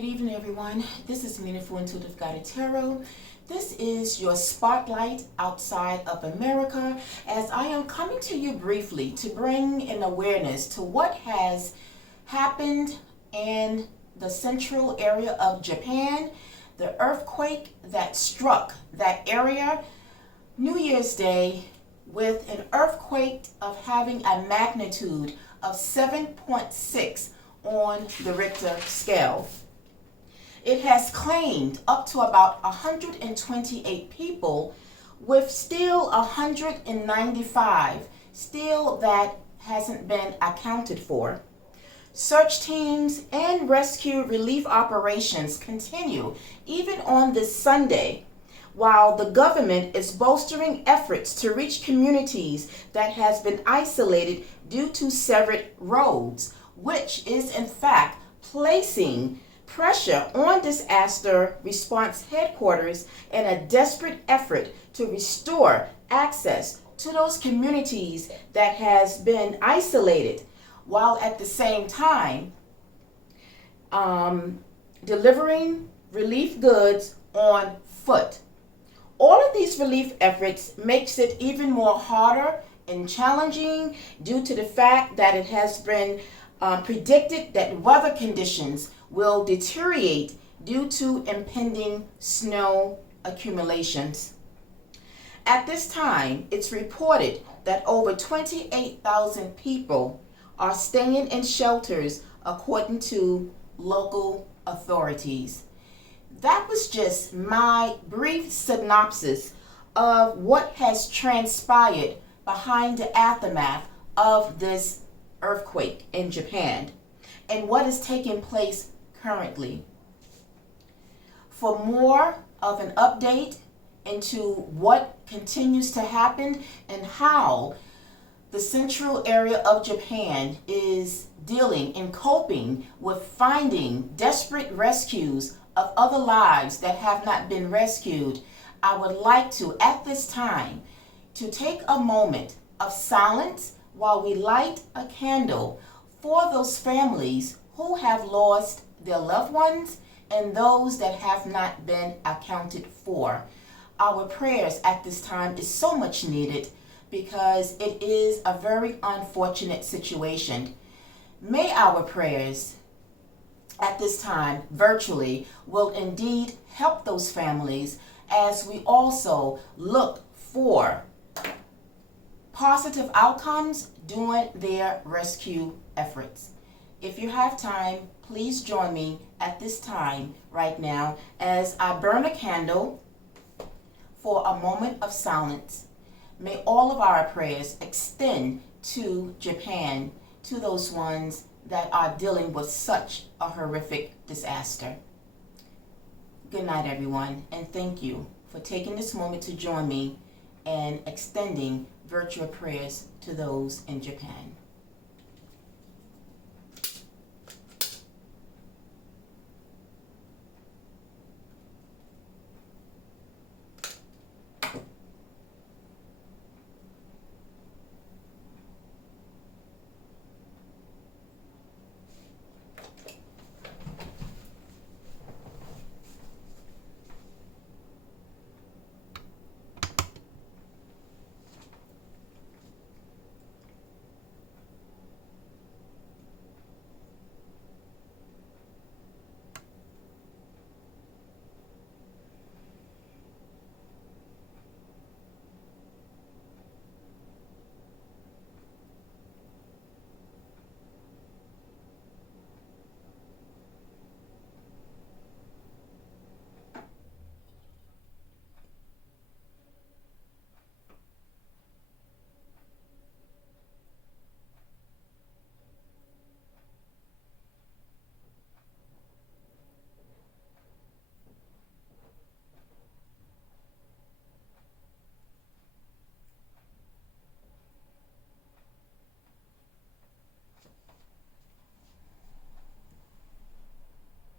Good evening, everyone. This is Meaningful Intuitive Guided Tarot. This is your spotlight outside of America, as I am coming to you briefly to bring an awareness to what has happened in the central area of Japan, the earthquake that struck that area New Year's Day with an earthquake of having a magnitude of 7.6 on the Richter scale. It has claimed up to about 128 people, with still 195 still that hasn't been accounted for. Search teams and rescue relief operations continue even on this Sunday, while the government is bolstering efforts to reach communities that has been isolated due to severed roads, which is in fact placing pressure on disaster response headquarters in a desperate effort to restore access to those communities that has been isolated, while at the same time delivering relief goods on foot. All of these relief efforts makes it even more harder and challenging due to the fact that it has been predicted that weather conditions will deteriorate due to impending snow accumulations. At this time, it's reported that over 28,000 people are staying in shelters according to local authorities. That was just my brief synopsis of what has transpired behind the aftermath of this earthquake in Japan and what is taking place currently. For more of an update into what continues to happen and how the central area of Japan is dealing and coping with finding desperate rescues of other lives that have not been rescued, I would like to, at this time, to take a moment of silence while we light a candle for those families who have lost their loved ones and those that have not been accounted for. Our prayers at this time is so much needed because it is a very unfortunate situation. May our prayers at this time virtually will indeed help those families as we also look for positive outcomes during their rescue efforts. If you have time, please join me at this time right now as I burn a candle for a moment of silence. May all of our prayers extend to Japan, to those ones that are dealing with such a horrific disaster. Good night, everyone, and thank you for taking this moment to join me and extending virtual prayers to those in Japan.